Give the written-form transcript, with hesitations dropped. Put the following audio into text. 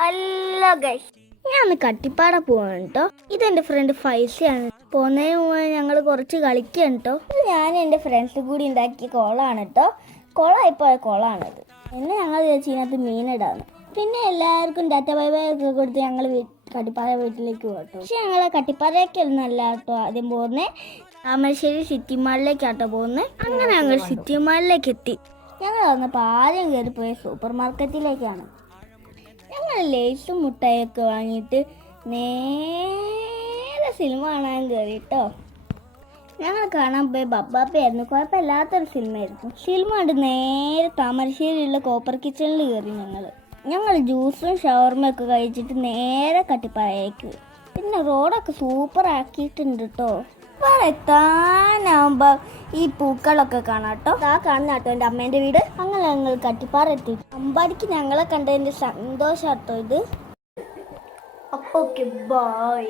Hello guys, ഞാൻ ഒന്ന് കട്ടിപ്പാറ പോവാണ് കേട്ടോ. ഇതെന്റെ ഫ്രണ്ട് ഫൈസിയാണ്. പോകുന്നതിന് മുമ്പ് ഞങ്ങൾ കുറച്ച് കളിക്കുകയാണ് കേട്ടോ. ഇത് ഞാൻ എൻ്റെ ഫ്രണ്ട്സ് കൂടി ഉണ്ടാക്കിയ കോളാണ് കേട്ടോ. കോളായിപ്പോയ കോളാണിത്. എന്നെ ഞങ്ങൾ ഇതിനകത്ത് മീനിടാണ്. പിന്നെ എല്ലാവർക്കും ഡാറ്റ ബൈ ബൈ ഒക്കെ കൊടുത്ത് ഞങ്ങൾ കട്ടിപ്പാറ വീട്ടിലേക്ക് പോകട്ടോ. പക്ഷെ ഞങ്ങൾ കട്ടിപ്പാറയൊക്കെ ഒന്നല്ല കേട്ടോ ആദ്യം പോകുന്നത്, താമരശ്ശേരി സിറ്റി മാളിലേക്കാട്ടോ പോകുന്നത്. അങ്ങനെ ഞങ്ങൾ സിറ്റി മാളിലേക്ക് എത്തി. ഞങ്ങൾ വന്നപ്പോൾ ആദ്യം കയറി പോയ സൂപ്പർ മാർക്കറ്റിലേക്കാണ്. ഞങ്ങൾ ലേസും മുട്ടായൊക്കെ വാങ്ങിയിട്ട് നേരെ സിനിമ കാണാൻ കയറി കേട്ടോ. ഞങ്ങൾ കാണാൻ പോയ ബബ്ബാപ്പയായിരുന്നു. കുഴപ്പമില്ലാത്തൊരു സിനിമയായിരുന്നു. സിനിമ കണ്ട് നേരെ താമരശ്ശേരിയിലുള്ള കോപ്പർ കിച്ചണിൽ കയറി. ഞങ്ങൾ ജ്യൂസും ഷവർമയൊക്കെ കഴിച്ചിട്ട് നേരെ കട്ടിപ്പാറയ്ക്ക്. പിന്നെ റോഡൊക്കെ സൂപ്പർ ആക്കിയിട്ടുണ്ട് കേട്ടോ. വേറെ എത്താനാകുമ്പോൾ ഈ പൂക്കളൊക്കെ കാണാം കേട്ടോ. ആ കാണുന്ന കേട്ടോ എൻ്റെ അമ്മേൻ്റെ വീട്. അങ്ങനെ ഞങ്ങൾ കട്ടിപ്പാറ എത്തി. അമ്പാടിക്ക് ഞങ്ങളെ കണ്ടതിൻ്റെ സന്തോഷം കേട്ടോ ഇത്. അപ്പോൾ ഓക്കെ, ബൈ.